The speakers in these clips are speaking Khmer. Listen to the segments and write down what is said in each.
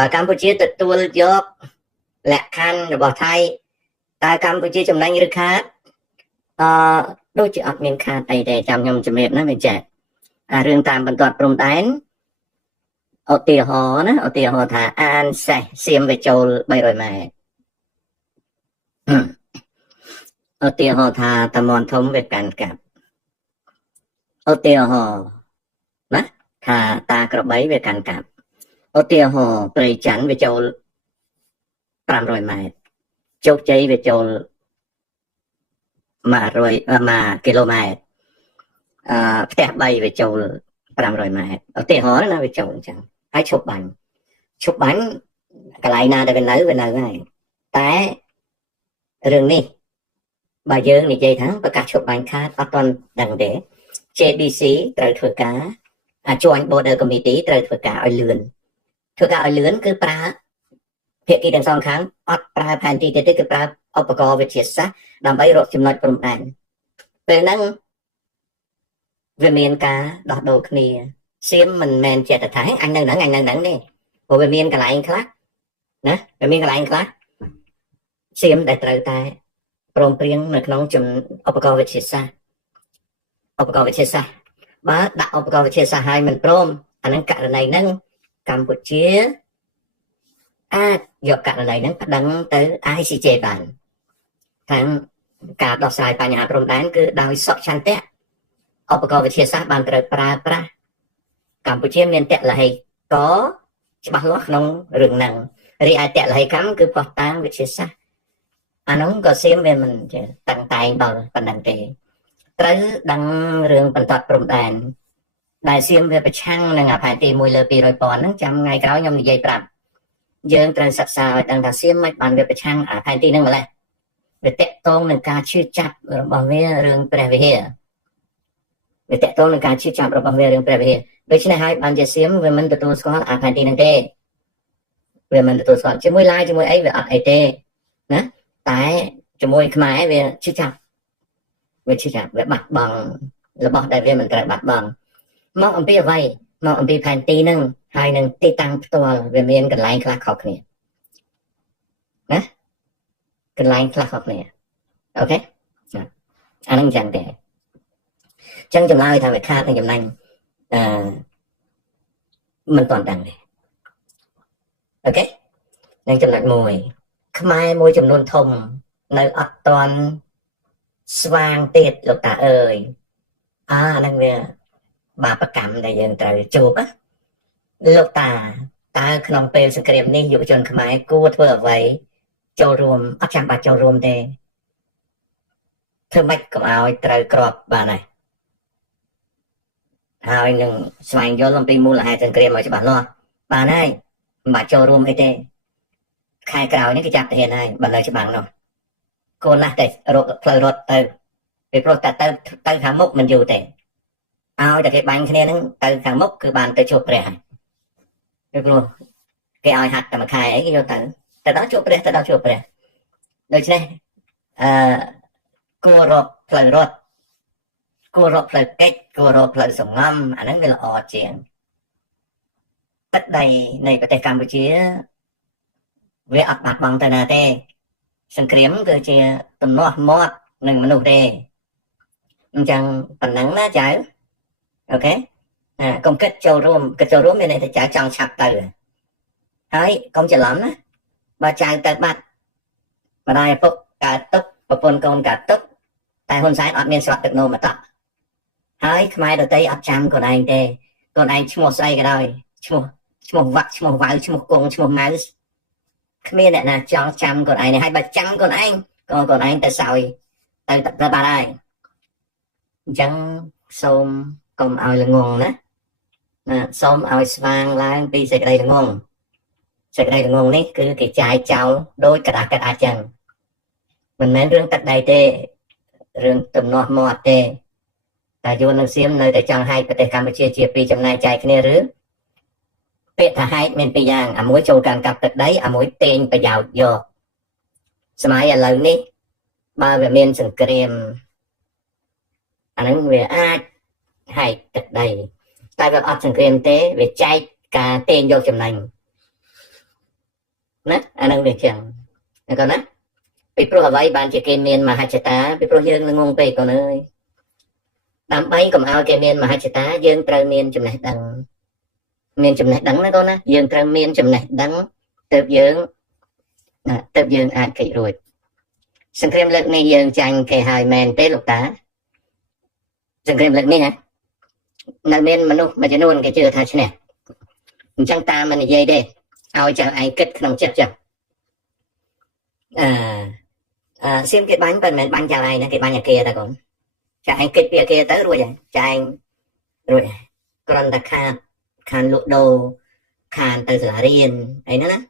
và Campuchia tự tuân dọc lẹ khăn rồi bỏ thay tại Campuchia chùm nanh rực khát đôi chị ọt miếng khát đầy để chăm nhầm chùm hiệp nó mình chạy rương tạm bần toàn prôm đánh ở tìa hồ thả an sẻ xiêm về châu bay rồi mẹ ở tìa hồ thả tà mòn thông về cản cặp ở tìa hồ đó thả ta cặp bấy về cản cặp ở tìa hồ tùy chắn về châu pram rồi mẹ châu cháy về châu mà rồi mà km tẹp bay về châu pram rồi mẹ ở tìa hồ nó về châu chẳng ai chụp bánh cái lại na để bên lấy này té rừng đi bà dương này chơi thắng và cả chụp bánh khác ở toàn đằng để JBC trời thừa cá joint border committee trời thừa cá ở lươn cứ pra hiện kỳ đằng sau kháng ở pra pan ti tới cứ pra opco về chiết sát làm bấy rồi chấm nói from an về năng về miền cá đọt đồ kia xiêm mình men chẹt thái anh đang đi của về miền cái lại anh khác nè về miền cái lại anh khác xiêm để trời tai prom priengនៅក្នុងជំឧបករណ៍វិទ្យាសាស្ត្របើដាក់ឧបករណ៍វិទ្យាសាស្ត្រឲ្យមិនព្រមអានឹងករណីហ្នឹងកម្ពុជាអាចយកករណីហ្នឹងប្តឹងទៅ ICJ បានខាងការដោះស្រាយបញ្ហាព្រំដែនគឺដោយសុខឆន្ទៈឧបករណ៍វិទ្យាសាស្ត្របានត្រូវប្រើប្រាស់កម្ពុជាមានតលហេកច្បាស់លាស់ក្នុងរឿងហ្នឹងរីឯតលហេកម្មគឺផ្ោះតាមវិទ្យាសាស្ត្រអានោះក៏សៀមវាមិនតាំងតែងដល់ប៉ុណ្ណឹងទេត្រូវដឹងរឿងបន្តព្រំដែនដែលសៀមវាប្រឆាំងនឹងផែនទី1លើ200,000ហ្នឹងចាំថ្ងៃក្រោយខ្ញុំនិយាយប្រាប់យើងត្រូវសិក្សាឲ្យដឹងថាសៀមមិនបានវាប្រឆាំងផែនទីហ្នឹងម្ល៉េះវាតកតងនឹងការឈឺចាប់របស់វារឿងព្រះវិហារដូច្នេះហើយបានជាសៀមវាមិនទទួលស្គាល់ផែនទីហ្នឹងទេវាមិនទទួលស្គាល់ជាមួយឡាយជាមួយអីវាអត់អីទេណាតែជាមួយខ្មែរវាឈឺចាប់វាបាត់បង់របស់ដែលវាមិនត្រូវបាត់បង់មកអំពីអ្វីមកអំពីផែនទីហ្នឹងហើយនឹងទីតាំងផ្ទាល់វាមានកន្លែងខ្លះខុសគ្នាណាកន្លែងខ្លះខុសគ្នាអូខេអាហ្នឹងចឹងទេចឹងចម្លើយថាវាខាតនឹងចំណេញមិនទាន់ដឹងទេអូខេនឹងចំណុចមួយខ្មែរមួយចំនួនធំនៅអត់ទាន់ស្វាងទៀតលោកតាអើយហ្នឹងវាបាបកម្មដែលយើងត្រូវជួបលោកតាតើក្នុងពេលសង្គ្រាមនេះយុវជនខ្មែរគួរធ្វើអ្វីចូលរួមអត់ចាំបាច់ចូលរួមទេធ្វើម៉េចកុំឲ្យត្រូវក្របបានហើយនឹងស្វែងយល់អំពីមូលហេតុសង្គ្រាមឲ្យច្បាស់លាស់បានហើយមិនបាច់ចូលរួមអីទេខែក្រោយនេះគេចាប់ទៅហ៊ានហើយបើនៅច្បាំងនោះគួរណាស់តែរកផ្លូវរត់ទៅពីព្រោះតែទៅខាងមុខមិនយូរទេឲ្យតែគេបាញ់គ្នាហ្នឹងទៅខាងមុខគឺបានទៅជួបព្រះហើយពីព្រោះគេឲ្យហាត់តែមួយខែអីគេយកទៅដល់ជួបព្រះដូច្នេះគួររកផ្លូវរត់គួររកផ្លូវកិច្ចគួររកផ្លូវសង្ងំអាហ្នឹងវាល្អជាងទឹកដីនៃប្រទេសកម្ពុជាវាអត់បាត់បង់ទៅណាទេសង្គ្រាមគឺជាទំនាស់មាត់នឹងមនុស្សទេអញ្ចឹងប៉ុណ្ណឹងណាចៅអូខេកុំគិតចូលរួមមានន័យថាចៅចង់ឆាប់ទៅហើយកុំច្រឡំណាបើចៅទៅបាត់ម្ដាយឪពុកកើតទុកប្រពន្ធកូនកើតទុកតែហ៊ុនសែនអត់មានស្វាត់ទឹកនោមមកតហើយខ្មែរដតីអត់ចាំខ្លួនឯងទេខ្លួនឯងឈ្មោះស្អីក៏ដោយឈ្មោះវាក់ឈ្មោះវ៉ៅឈ្មោះគង់ឈ្មោះម៉ៅគ្មានអ្នកណាចង់ចាំខ្លួនឯងហើយបើចាំខ្លួនឯងក៏ខ្លួនឯងទៅសោយទៅបាត់ហើយអញ្ចឹងសូមកុំឲ្យល្ងងណាសូមឲ្យស្វាងឡើងពីសេចក្តីល្ងងនេះគឺគេចាយចោលដោយกระดาษកាត់អាចចឹងមិនមែនរឿងទឹកដីទេរឿងទំនាស់មាត់ទេតែយួននិងសៀមនៅតែចង់ហែកប្រទេសកម្ពុជាជាពីរចំណាយចែកគ្នាឬពាក្យថាហែកមានពីរយ៉ាងអាមួយចូលកាន់កាប់ទឹកដីអាមួយទាញប្រយោជន៍យកសម័យឥឡូវនេះបើវាមានសង្គ្រាមអាហ្នឹងវាអាចហែកទឹកដីតែវាអត់សង្គ្រាមទេវាចែកការទាញយកចំណេញ ណាអានឹងវាចឹងកូនណាពីព្រោះអ្វីបានជាគេមានមហិច្ឆតាពីព្រោះយើងងងពេកកូនអើយដើម្បីកុំឲ្យគេមានមហិច្ឆតាយើងត្រូវមានចំណេះដឹងមានចំណេះដឹងណាកូនណាយើងត្រូវមានចំណេះដឹងទើបយើងអាចគេចរួចសង្គ្រាមលើកនេះយើងចាញ់គេហើយមែនទេលោកតាសង្គ្រាមលើកនេះណានៅមានមនុស្សមួយចំនួនគេជឿថាឈ្នះអញ្ចឹងតាមិននិយាយទេឲ្យចៅឯងគិតក្នុងចិត្តចុះសៀមគេបាញ់ប៉ុន្មានបាញ់ចៅឯងណាគេបាញ់អាគារតើកូនចៅឯងគិតពីអាគារទៅរួចហើយចៅឯងរួចគ្រាន់តែខានលក់ដូរខានទៅសាលារៀនអីហ្នឹងណា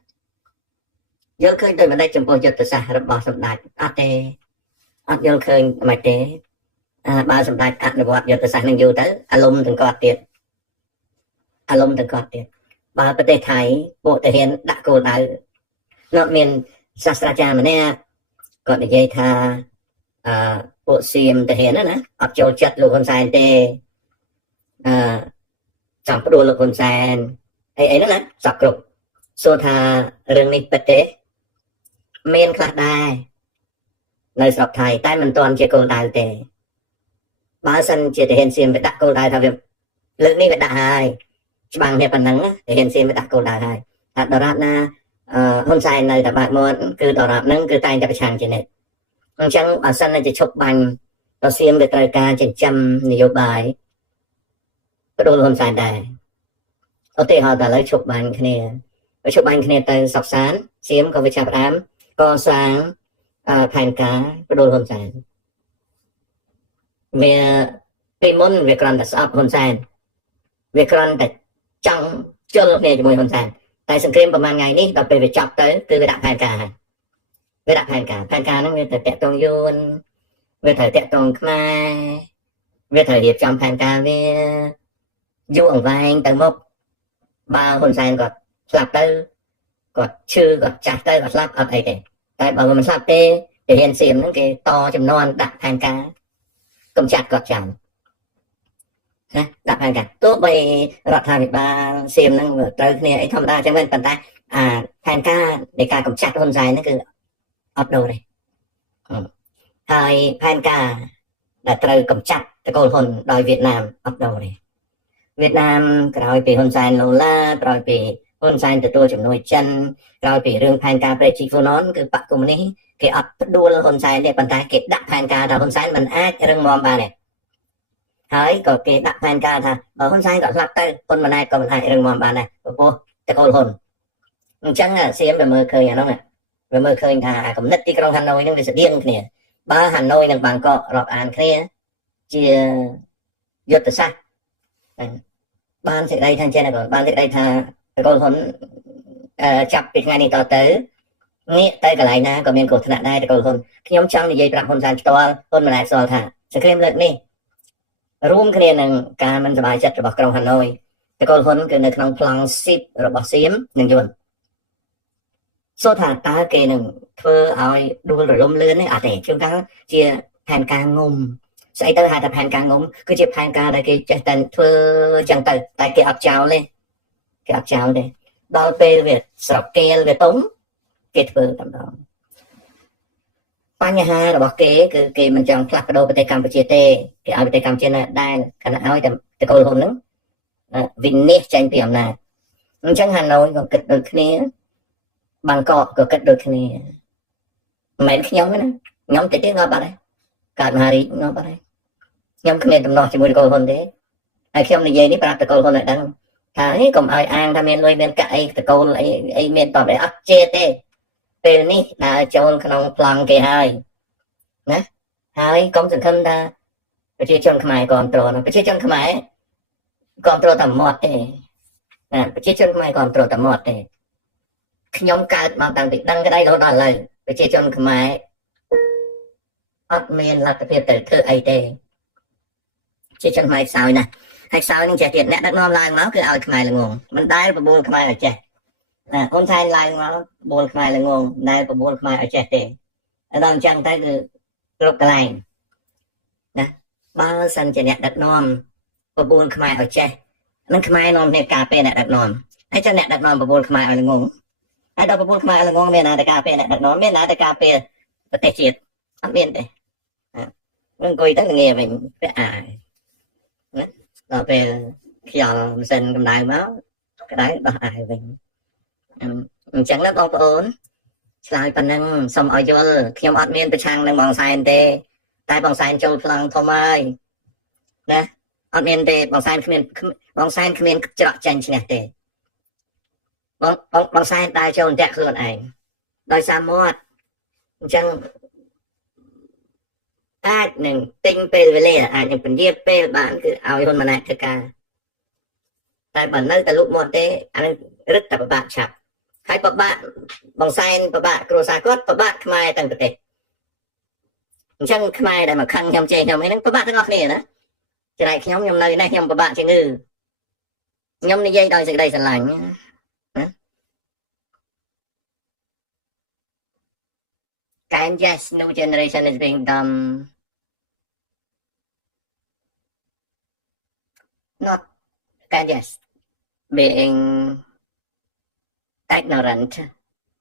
យល់ឃើញដោយមិនដេចចំពោះយុទ្ធសាស្ត្ររបស់សម្ដេចអត់ទេអត់យល់ឃើញមិនទេបើសម្ដេចអនុវត្តយុទ្ធសាស្ត្រនឹងយូរទៅអារម្មណ៍ទាំងគាត់ទៀតបើប្រទេសថៃពួកទាហានដាក់គោលដៅនោះមានសាស្ត្រាចារ្យម្នាក់គាត់និយាយថាពួកសៀមទាហានណាអត់ចូលចិត្តលោកហ៊ុនសែនទេចង់ផ្ដួលលោកហ៊ុនសែនអីហ្នឹងណាសពគ្រប់សួរថារឿងនេះពិតទេមានខ្លះដែរនៅស្រុកថៃតែមិនទាន់ជាគោលដៅទេបើសិនជាទាហានសៀមទៅដាក់គោលដៅថាវាលើកនេះវាដាក់ហើយច្បាំងនេះប៉ុណ្ណឹងទាហានសៀមវាដាក់គោលដៅហើយថាដរាបណាហ៊ុនសែននៅតែបាក់មាត់គឺដរាបហ្នឹងគឺតែងតែប្រឆាំងជានិច្ចអញ្ចឹងបើសិនជាឈប់បាញ់រសៀមវាត្រូវការចិញ្ចឹមនយោបាយបដូរហ៊ុនសែនដែរឧទាហរណ៍តែឥឡូវឈប់បាញ់គ្នាទៅសុកសានសៀមក៏វាចាប់ផ្ដើមកសាងផែនការបដូរហ៊ុនសែនវាពីមុនវាគ្រាន់តែស្អប់ហ៊ុនសែនវាគ្រាន់តែចង់ជល់គ្នាជាមួយហ៊ុនសែនតែសង្គ្រាមប្រហែលថ្ងៃនេះដល់ពេលវាចាប់ទៅគឺវាដាក់ផែនការហើយវាដាក់ផែនការហ្នឹងវាទៅតាក់ទងយួនវាត្រូវតាក់ទងខ្មែរវាត្រូវរៀបចំផែនការវាយូរអង្វែងទៅមុខបើហ៊ុនសែនគាត់ស្លាប់ទៅគាត់ឈឺគាត់ចាស់ទៅគាត់ស្លាប់អត់អីទេតែបើមិនស្លាប់ទេទាហានសៀមហ្នឹងគេតចំនួនដាក់ផែនការកំចាត់គាត់ចាំណាដាក់ផែនការទោះបីរដ្ឋាភិបាលសៀមហ្នឹងត្រូវគ្នាអីធម្មតាចឹងមែនប៉ុន្តែផែនការនៃការកំចាត់ហ៊ុនសែនហ្នឹងគឺអត់ដូរទេហើយផែនការដែលត្រូវកំចាត់តកូលហ៊ុនដោយវៀតណាមអត់ដូរទេវៀតណាមក្រោយពីហ៊ុនសែនឡូឡាក្រោយពីហ៊ុនសែនទទួលជំនួយចិនក្រោយពីរឿងផែនការប្រេជីហ្វូណនគឺបកកុម្មុយនីសគេអត់ផ្ដួលហ៊ុនសែនទេប៉ុន្តែគេដាក់ផែនការថាហ៊ុនសែនមិនអាចរឹងមាំបានទេហើយក៏គេដាក់ផែនការថាបើហ៊ុនសែនក៏ស្លាប់ទៅហ៊ុនម៉ាណែតក៏មិនអាចរឹងមាំបានដែរព្រោះតកូលហ៊ុនអញ្ចឹងសៀមវាមើលឃើញអានោះវាមើលឃើញថាគំនិតទីក្រុងហាណូយនឹងវាស្តៀងគ្នាបើហាណូយនិងបាងកករាប់អានគ្នាជាយុទ្ធសាស្ត្របានសេចក្តីថាចេះណាបានសេចក្តីថាតកូលហ៊ុនចាប់ពីថ្ងៃនេះតទៅងាកទៅកន្លែងណាក៏មានគ្រោះថ្នាក់ដែរតកូលហ៊ុនខ្ញុំចង់និយាយប្រាប់ហ៊ុនសែនផ្ទាល់ហ៊ុនម៉ាណែតផ្ទាល់ថាសង្គ្រាមលើកនេះរួមគ្នានឹងការមិនសប្បាយចិត្តរបស់ក្រុងហាណូយតកូលហ៊ុនគឺនៅក្នុងប្លង់ស៊ីបរបស់សៀមនិងយួនសួរថាតើគេនឹងធ្វើឲ្យដួលរលំលឿនទេអត់ទេជួនកាលជាផែនការងុំស្អីទៅហៅថាផែនការងុំគឺជាផែនការដែលគេចេះតែធ្វើចឹងទៅតែគេអត់ចោលទេដល់ពេលវាស្រកគេលវាទុំគេធ្វើតែម្ដងបញ្ហារបស់គេគឺគេមិនចង់ផ្លាស់ប្ដូរប្រទេសកម្ពុជាទេគេឲ្យប្រទេសកម្ពុជានៅដែលគណៈឲ្យតែតកូលហ៊ុនហ្នឹងវិនិច្ឆ័យចេញពីអំណាចអញ្ចឹងហាណូយក៏គិតដូចគ្នាបាងកកក៏គិតដូចគ្នាមិនមែនខ្ញុំទេណាខ្ញុំតិចទៀតងាប់បាត់ហើយកើតមហារាជងាប់បាត់ហើយខ្ញុំគ្មានដំណោះជាមួយតកូលហ៊ុនទេហើយខ្ញុំនិយាយនេះប្រាប់តកូលហ៊ុនឲ្យដឹងថាហេកុំឲ្យអាងថាមានលុយមានកាក់អីតកូលអីមានតបអត់ជេរទេពេលនេះដើរចូលក្នុងប្លង់គេហើយណាហើយកុំសង្ឃឹមថាប្រជាជនខ្មែរគ្រប់គ្រងប្រជាជនខ្មែរគ្រប់គ្រងតែមាត់ទេណាប្រជាជនខ្មែរគ្រប់គ្រងតែមាត់ទេខ្ញុំកើតមកតាំងពីដឹងក្តីរហូតដល់ឥឡូវប្រជាជនខ្មែរអត់មានលទ្ធភាពទៅធ្វើអីទេប្រជាជនខ្មែរខ្សោយណាស់ហើយខ្សោយនឹងចេះទៀតអ្នកដឹកនាំឡើងមកគឺឲ្យខ្មែរល្ងងមិនដែលបបួលខ្មែរឲ្យចេះណាហ៊ុនសែនឡើងមកបបួលខ្មែរល្ងងដែលបបួលខ្មែរឲ្យចេះទេដល់អញ្ចឹងទៅគឺគ្រប់កន្លែងណាបើសិនជាអ្នកដឹកនាំបបួលខ្មែរឲ្យចេះនឹងខ្មែរនាំគ្នាការពេលអ្នកដឹកនាំហើយចឹងអ្នកដឹកនាំបបួលខ្មែរឲ្យល្ងង ហើយដល់ប្រពន្ធខ្មែរល្ងងមានណាតការពេលអ្នកដឹកនាំមានណាតការពេលប្រទេសជាតិអត់មានទេនឹងអង្គុយទៅងាវិញពាក់អាយណាដល់ពេលខ្យល់ម៉ាស៊ីនកម្ដៅមកក្ដៅដោះអាយវិញអញ្ចឹងណាបងប្អូនឆ្លើយប៉ុណ្ណឹងសូមឲ្យយល់ខ្ញុំអត់មានប្រឆាំងនឹងបងសែនទេតែបងសែនចូលប្លង់ធំហើយណាអត់មានទេបងសែនគ្មានច្រកចាញ់ឈ្នះទេបងសែនដើរចូលអន្ទាក់ខ្លួនឯងដោយសារមាត់អញ្ចឹងអាចនឹងទិញពេលវេលាអាចនឹងពន្យាពេលបានគឺឲ្យហ៊ុនម៉ាណែតធ្វើការតែបើនៅតែលុបមាត់ទេអានឹងរឹតតែពិបាកឆាប់ហើយពិបាកបងសែនពិបាកគ្រួសារគាត់ពិបាកខ្មែរទាំងប្រទេសអញ្ចឹងខ្មែរដែលមកខឹងខ្ញុំចេះខ្ញុំហ្នឹងពិបាកទាំងអស់គ្នាណាចំណែកខ្ញុំនៅនេះខ្ញុំពិបាកជាងខ្ញុំនិយាយដោយសេចក្តីស្រឡាញ់ណាAnd yes, new generation is being dumb. Not and yes, being ignorant,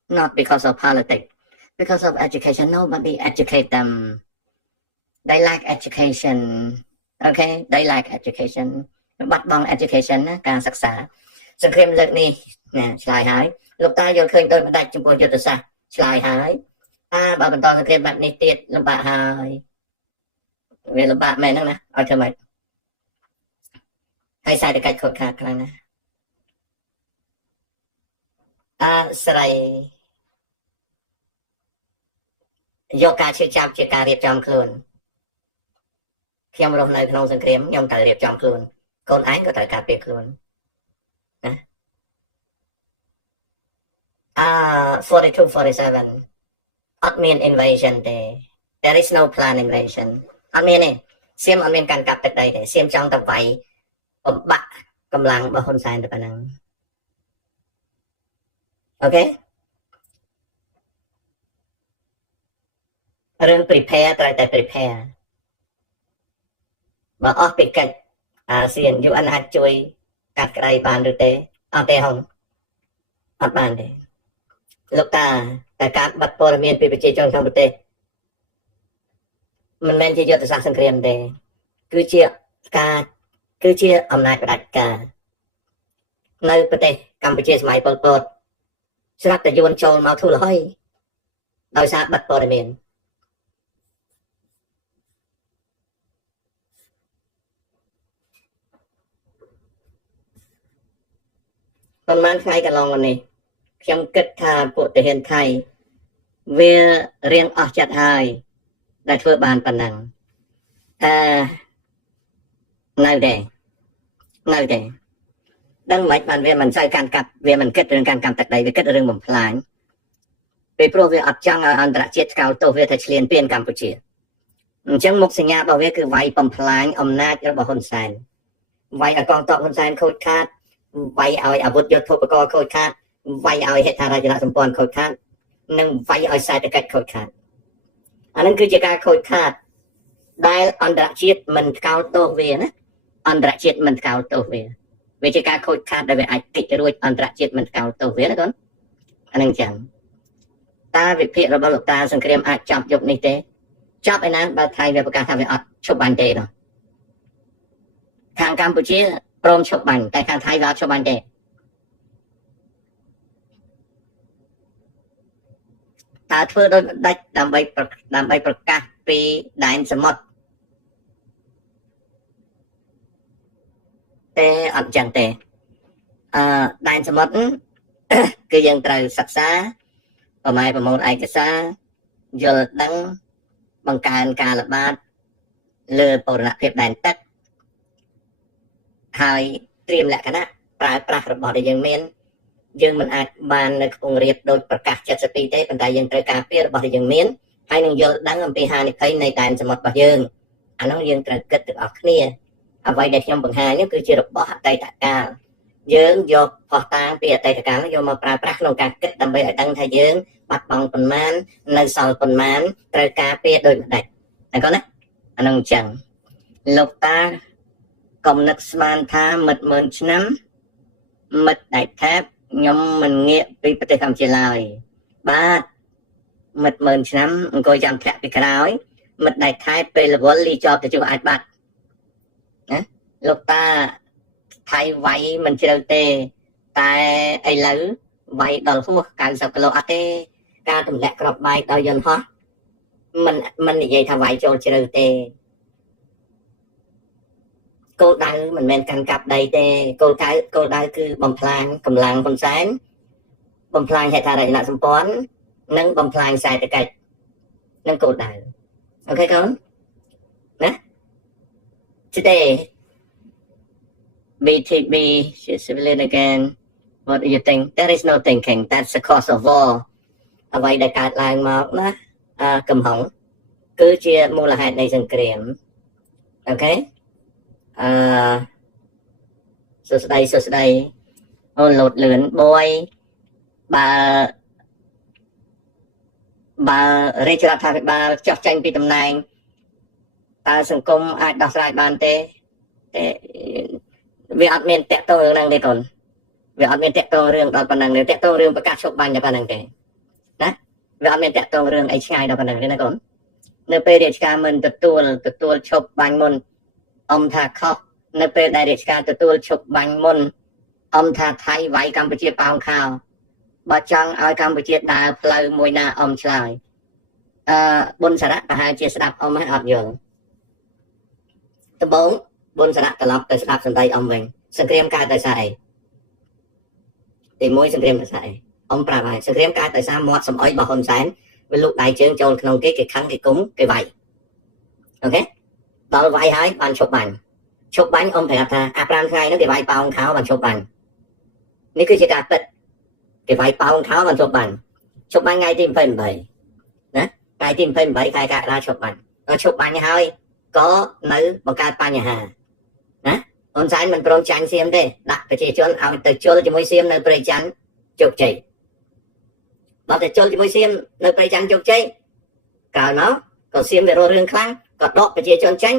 not because of politics, because of education. Nobody educate them. They lack education. Okay, they lack education. បាត់បង់ education ណាការសិក្សាសង្គ្រាមលើកនេះណាឆ្លើយហើយលោកតាយល់ឃើញដោយបណ្ដាច់ចំពោះយុទ្ធសាស្ត្រឆ្លើយហើយបើបន្តសង្គ្រាមបែបនេះទៀតលំបាកហើយវាលំបាកមែនហ្នឹងណាឲ្យធ្វើម៉េចហើយសេដ្ឋកិច្ចខូចខាតខ្លាំងណាស់ស្រីយកការឈឺចាប់ជាការរៀបចំខ្លួនខ្ញុំរស់នៅក្នុងសង្គ្រាមខ្ញុំត្រូវរៀបចំខ្លួនកូនឯងក៏ត្រូវការពារខ្លួនណា42 47អត់មាន invasion ទេ there is no plan invasion អត់មានទេសៀមអត់មានការកាប់ទឹកដីទេសៀមចង់តែវាយបំបាក់កម្លាំងរបស់ហ៊ុនសែនតែប៉ុណ្ណឹងអូខេរឿង prepare ត្រូវតែ prepare បើអស់ពីកិច្ចអាស៊ាន UN អាចជួយកាត់ក្តីបានឬទេអត់ទេហងអត់បានទេលោកតាតែការបាត់ព័ត៌មានពីប្រជាជនក្នុងប្រទេសមិនមែនជាយុទ្ធសាស្ត្រសង្គ្រាមទេគឺជាអំណាចផ្ដាច់ការនៅប្រទេសកម្ពុជាសម័យប៉ុលពតស្រាប់តែយួនចូលមកធូរលហើយដោយសារបាត់ព័ត៌មានប៉ុន្មានថ្ងៃកន្លងមកនេះខ្ញុំគិតថាពួកទាហានថៃវារៀងអស់ចិត្តហើយដែលធ្វើបានប៉ុណ្ណឹងនៅទេដឹងមិនបានវាមិនសូវកាន់កាប់វាមិនគិតរឿងកាន់កាប់ទឹកដីវាគិតរឿងបំផ្លាញពេលព្រោះវាអត់ចង់ឲ្យអន្តរជាតិស្កោតទោសវាថាឈ្លានពានកម្ពុជាអញ្ចឹងមុខសញ្ញារបស់វាគឺវាយបំផ្លាញអំណាចរបស់ហ៊ុនសែនវាយឲ្យកងទ័ពហ៊ុនសែនខូចខាតវាយឲ្យអាវុធយុទ្ធឧបករណ៍ខូចខាតវាយឲ្យហេដ្ឋារចនាសម្ព័ន្ធខូចខាតនិងវាយឲ្យសេដ្ឋកិច្ចខូចខាតអានឹងគឺជាការខូចខាតដែលអន្តរជាតិមិនស្កោតទោសវាណាអន្តរជាតិមិនស្កោតទោសវាជាការខូចខាតដែលវាអាចគេចរួចអន្តរជាតិមិនស្កោតទោសវាណាកូនអានឹងចឹងតើវិភាគរបស់លោកតាសង្គ្រាមអាចចាប់យកនេះទេចាប់ឯណាបើថៃវាប្រកាសថាវាអត់ឈប់បាញ់ទេនោះខាងកម្ពុជាព្រមឈប់បាញ់តែខាងថៃវាអត់ឈប់បាញ់ទេតើធ្វើដោយដាច់ដើម្បីប្រកាសពីដែនសមុទ្រទេអត់ចឹងទេដែនសមុទ្រគឺយើងត្រូវសិក្សាប្រមូលឯកសារយល់ដឹងបង្កើនការល្បាតលើបូរណភាពដែនទឹកហើយត្រៀមលក្ខណៈប្រើប្រាស់របស់ដែលយើងមានយើងមិនអាចបាននៅខ្ពង់រាបដោយប្រកាស72ទេប៉ុន្តែយើងត្រូវការពាររបស់ដែលយើងមានហើយនឹងយល់ដឹងអំពីហានិភ័យនៃដែនសមុទ្ររបស់យើងអានោះយើងត្រូវគិតទាំងអស់គ្នាអ្វីដែលខ្ញុំបង្ហាញនេះគឺជារបស់អតីតកាលយើងយកផុសតាងពីអតីតកាលយកមកប្រើប្រាស់ក្នុងការគិតដើម្បីឲ្យដឹងថាយើងបាត់បង់ប៉ុន្មាននៅសល់ប៉ុន្មានត្រូវការពារដោយម្ដេចតែគាត់ណាអានោះអញ្ចឹងលោកតាកុំនឹកស្មានថាមិត្ត10000ឆ្នាំមិត្តដែលថែប ខ្ញុំមិនងាកពីប្រទេសកម្ពុជាឡើយបាទមិត្ត10000ឆ្នាំអង្គុយចាំធ្លាក់ពីក្រោយមិត្តដៃខែពេលរវល់លីជាប់ទៅជួបអាចបាត់ណាលោកតាថៃវាយមិនជ្រៅទេតែឥឡូវវាយដល់ហួស90គីឡូអត់ទេការទម្លាក់ក្របបែកដោយយន្តហោះមិននិយាយថាវាយចូលជ្រៅទេគោលដៅមិនមែនកាន់កាប់ដីទេគោលដៅគឺបំផ្លាញកម្លាំងហ៊ុនសែនបំផ្លាញហេដ្ឋារចនាសម្ព័ន្ធនិងបំផ្លាញសេដ្ឋកិច្ចនឹងគោលដៅអូខេកូនណា today BTB civilian again what do you think there is no thinking that's the cause of war អ្វីដែលកើតឡើងមកណាកំហុងគឺជាមូលហេតុនៃសង្គ្រាមអូខេសួស្ដីអូនលោតលឿនបយបើរាជរដ្ឋាភិបាលចោះចាញ់ពីតំណែងតើសង្គមអាចដោះស្រាយបានទេវាអត់មានតាក់ទងរឿងហ្នឹងទេកូនវាអត់មានតាក់ទងរឿងដល់ប៉ុណ្ណឹងទេតាក់ទងរឿងប្រកាសឈប់បាញ់តែប៉ុណ្ណឹងទេណាវាអត់មានតាក់ទងរឿងអីឆ្ងាយដល់ប៉ុណ្ណឹងទេណាកូននៅពេលរាជការមិនទទួលឈប់បាញ់មុនអមថាខុសនៅពេលដែលរាជការទទួលឈប់បាញ់មុនអមថាថៃវាយកម្ពុជាប៉ោងខោបើចង់ឲ្យកម្ពុជាដើរផ្លូវមួយណាអមឆ្លើយប៊ុនសារៈប្រហែលជាស្ដាប់អមអត់យល់ដំបូងប៊ុនសារៈត្រឡប់ទៅស្ដាប់សំដីអមវិញសង្គ្រាមកើតដោយសារអីទី1សង្គ្រាមដោយសារអីអមប្រាប់ហើយសង្គ្រាមកើតដោយសារមាត់សំអុយរបស់ហ៊ុនសែនវាលូកដៃជើងចូលក្នុងគេខឹងគេគុំគេវាយអូខេដល់វាយហើយបានឈប់បាញ់អមប្រាប់ថាអា5ថ្ងៃនោះគេវាយប៉ោងខោបានឈប់បាញ់នេះគឺជាការពិតគេវាយប៉ោងខោបានឈប់បាញ់ថ្ងៃទី28ណាថ្ងៃទី28ខែកក្កដាឈប់បាញ់ដល់ឈប់បាញ់ហើយក៏នៅបង្កើតបញ្ហាណាហ៊ុនសែនមិនព្រមចាញ់សៀមទេដាក់ប្រជាជនឲ្យទៅជុលជាមួយសៀមនៅព្រៃច័ន្ទជោគជ័យដល់តែជុលជាមួយសៀមនៅព្រៃច័ន្ទជោគជ័យក្រោយមកក៏សៀមវារស់រឿងខ្លាំងក៏ដកប្រជាជនចេញ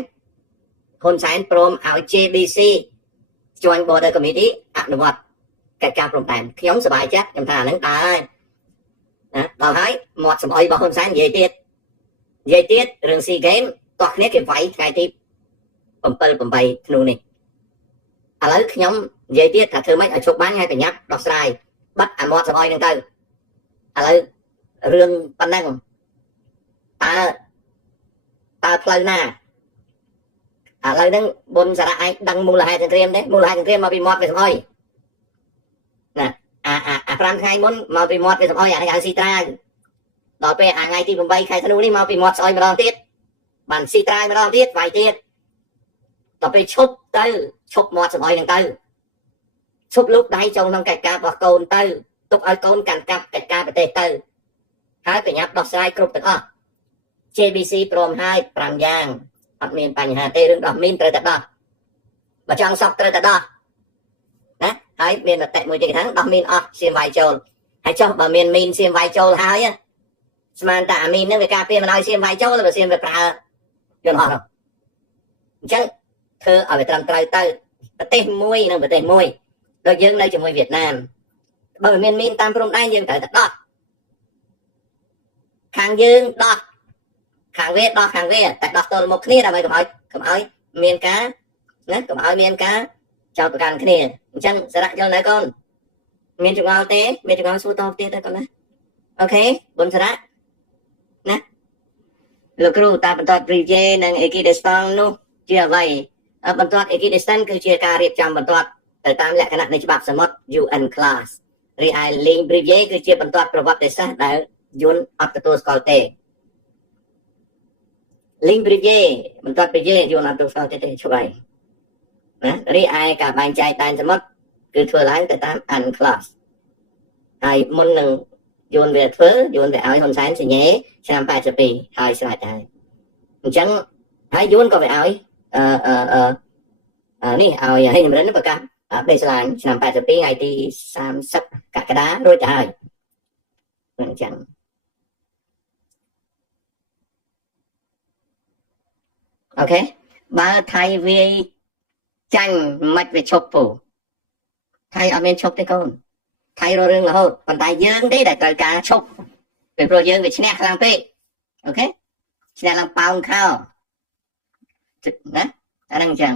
ហ៊ុនសែនព្រមឲ្យ JBC Joint Border Committee អនុវត្តកិច្ចការព្រំដែនខ្ញុំសប្បាយចិត្តខ្ញុំថាអាហ្នឹងដើរហើយណាដល់ហើយមាត់សំអុយរបស់ហ៊ុនសែននិយាយទៀតរឿង SEA Games តោះគ្នាគេវាយថ្ងៃទី7-8ធ្នូនេះឥឡូវខ្ញុំនិយាយទៀតថាធ្វើម៉េចឲ្យជប់បានហើយប្រញាប់ដោះស្រាយបិទអាមាត់សំអុយហ្នឹងទៅឥឡូវរឿងប៉ុណ្ណឹងតើផ្លូវណាឥឡូវហ្នឹងប៊ុនសារៈឯងដឹងមូលហេតុសង្គ្រាមទេមូលហេតុសង្គ្រាមមកពីមាត់វាសំអុយណាអា5ថ្ងៃមុនមកពីមាត់វាសំអុយអានេះហៅស៊ីត្រាវដល់ពេលអាថ្ងៃទី8ខែធ្នូនេះមកពីមាត់ស្អុយម្ដងទៀតបានស៊ីត្រាវម្ដងទៀតវាយទៀតដល់ពេលឈប់មាត់សំអុយហ្នឹងទៅឈប់លូកដៃចូលក្នុងកិច្ចការរបស់កូនទៅទុកឲ្យកូនកាន់កាប់កិច្ចការប្រទេសទៅហើយប្រញាប់ដោះស្រាយគ្រប់ទាំងអស់ JBC ព្រមហើយ5យ៉ាងអត់មានបញ្ហាទេរឿងដោះមីនត្រូវតែដោះបើចង់សពត្រូវតែដោះណាហើយមានមតិមួយទៀតថាដោះមីនអស់សៀមវាយចូលហើយចុះបើមានមីនសៀមវាយចូលហើយស្មានតែអាមីនហ្នឹងវាការពារមិនឲ្យសៀមវាយចូលបើសៀមវាប្រើយន្តហោះនោះអញ្ចឹងធ្វើឲ្យវាត្រឹមត្រូវទៅប្រទេសមួយនិងប្រទេសមួយដូចយើងនៅជាមួយវៀតណាមបើមានមីនតាមព្រំដែនយើងត្រូវតែដោះខាងយើងដោះខាងវាដោះខាងវាតែដោះទល់មុខគ្នាដើម្បីកុំឲ្យមានការណាកុំឲ្យមានការចោទប្រកាន់គ្នាអញ្ចឹងសារៈយល់នៅកូនមានចង្អុលទេមានចង្អុលសួរតបទៀតទេកូនណាអូខេបុនសារៈណាលោកគ្រូតាបន្ទាត់ព្រីជេនិងអេគីដេស្តង់នោះជាអ្វីបន្ទាត់អេគីដេស្តង់គឺជាការរៀបចំបន្ទាត់ទៅតាមលក្ខណៈនៃច្បាប់សមុទ្រ UN class រីឯ link brevet គឺជាបន្ទាត់ប្រវត្តិសាស្ត្រដែលយួនអត់ទទួលស្គាល់ទេ link brevet បន្ទាត់ brevet យួនអត់ទទួលស្គាល់ទេឆ្វៃណារីឯការបែងចែកដែនសមុទ្រគឺធ្វើឡើងទៅតាម UN class ហើយមុននឹងយួនវាធ្វើយួនវាឲ្យហ៊ុនសែនសញ្ញេឆ្នាំ82ហើយស្រេចហើយអញ្ចឹងហើយយួនក៏វាឲ្យនេះឲ្យហេងសំរិនប្រកាសផ្លេស្លាញឆ្នាំ82ថ្ងៃទី30កក្កដារួចទៅហើយអញ្ចឹងអូខេបើថៃវាយចាញ់មិនវាឈប់ពូថៃអត់មានឈប់ទេកូន ថៃររឿងរហូតប៉ុន្តែយើងទេដែលត្រូវការឈប់ពីព្រោះយើងវាឈ្នះខ្លាំងពេកអូខេឈ្នះឡើងប៉ោងខោណាអាហ្នឹងអញ្ចឹង